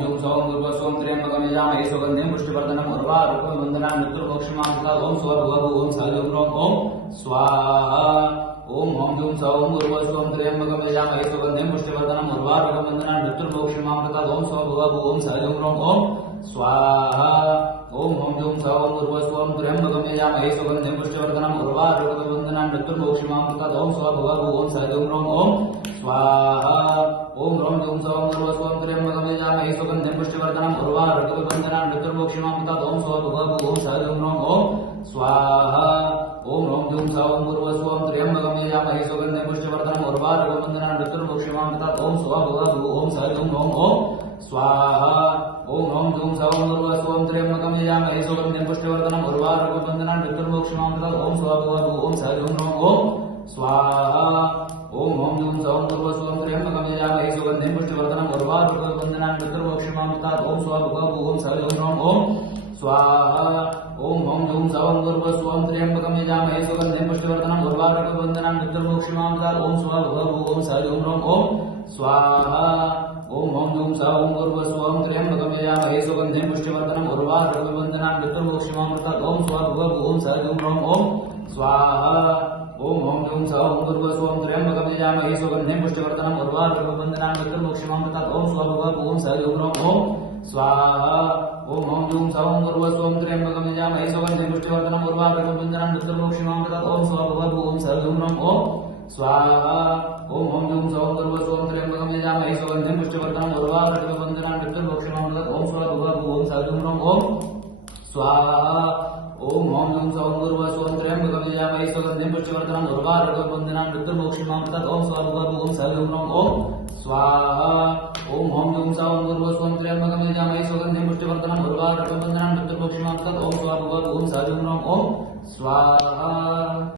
जूं सौं गुरुवस्वं त्र्यंबकं यजामहे सुगन्धिं पुष्टिवर्धनम् उर्वारुकं वन्दनान् मृत्युर्मोक्षमामृतात् ओम स्वभुवभु ओम सहजोग्रं ओम स्वाहा ओम जूं सौं गुरुवस्वं त्र्यंबकं यजामहे सुगन्धिं पुष्टिवर्धनम् उर्वारुकं वन्दनान् मृत्युर्मोक्षमामृतात् ओम स्वभुवभु ओम सहजोग्रं ओम स्वाहा ओम जूं सौं गुरुवस्वं त्र्यंबकं यजामहे सुगन्धिं पुष्टिवर्धनम् उर्वारुकं वन्दनान् मृत्युर्मोक्षमामृतात् ओम स्वभुवभु ओम सहजोग्रं ओम स्वाहा ओम जूं सौं गुरुवस्वं त्र्यंबकं यजामहे सुगन्धिं पुष्टिवर्धनम् उर्वारुकं वन्दनान् मृत्युर्मोक्षमामृतात् ओम स्वभुवभु ओम सहजोग्रं ओम स्वाहा ओम जूं सौं गुरुवस्वं त्र्यंबकं यजामहे सुगन्धिं पुष्टिवर्धनम् उर्वारुकं वन्दनान् मृत्युर्मोक्षमामृतात् ओम स्वभुवभु ओम सहजोग्रं ओम स्वाहा ओम जूं सौं गुरुवस्वं त्र्यंबकं यजामहे सुगन्धिं पुष्टिवर्धनम् उर्वारुकं वन्दनान् मृत्युर्मोक्षमामृतात् ओम स्वभुवभु ओम सहजोग्रं ओम स्वाहा ओम जूं सौं गुरुवस्वं त्र्यंबकं यजामहे सुगन्धिं पुष्टिवर्धनम् उर्वारुकं वन्दनान् मृत्युर्मोक्षमामृतात् ओम स्वभुवभु ओम सहजोग्रं ओम स्वाहा ओम जूं सौं गुरुवस्वं त्र्यंबकं यजामहे सुगन्धिं पुष्टिवर्धनम् उर्वारुकं वन्दनान् मृत्युर्मोक्षमामृतात् ओम स्वभुवभु ओम सहजोग्रं ओम स्वाहा ओम जूं सौं गुरुवस्वं त्र्यंबकं यजामहे सुगन्धिं पुष्टिवर्धनम् उर्वारुकं वन्दनान् मृत्युर्मोक्षमामृतात् ओम स्वभुवभु ओम सहजोग्रं ओम स्वाहा ओम जूं सौं गुरुवस्वं त्र्यंबकं यजामहे सुगन्धिं पुष्टिवर्धनम् उर्वारुकं वन्दनान् मृत्युर्मोक्षमामृतात् ओम स्वभुवभु ओम सहजोग्रं ओम स्वाहा ओम जूं सौं गुरुवस्वं त्र्यंबकं यजामहे सुगन्धिं पुष्टिवर्धनम् उर्वारुकं वन्दनान् मृत्युर्मोक्षमामृतात् ओम स्वभुवभु ओम सहजोग्रं ओम स्वाहा ओम जूं सौं गुरुवस्वं त्र्यंबकं यजामहे सुगन्धिं पुष्टिवर्धनम् उर्वारुकं वन्दनान् मृत्युर्मोक्षमामृतात् ओम स्वभुवभु ओम सहजोग्रं ओम स्वाहा ओम जूं सौं गुरुवस्वं त्र्यंबकं यजामहे सुगन्धिं पुष्टिवर्धनम् उर्वारुकं वन्दनान् मृत्युर्मोक्षमामृतात् ओम स्वभुवभु ओम सहजोग्रं ओम स्वाहा ओम जूं सौं गुरुवस्वं त्र्यंबकं यजामहे सुगन्धिं पुष्टिवर्धनम् उर्वारुकं वन्दनान् मृत्युर्मोक्षमामृतात् ओम स्वभुवभु ओम सहजोग्रं ओम स्वाहा।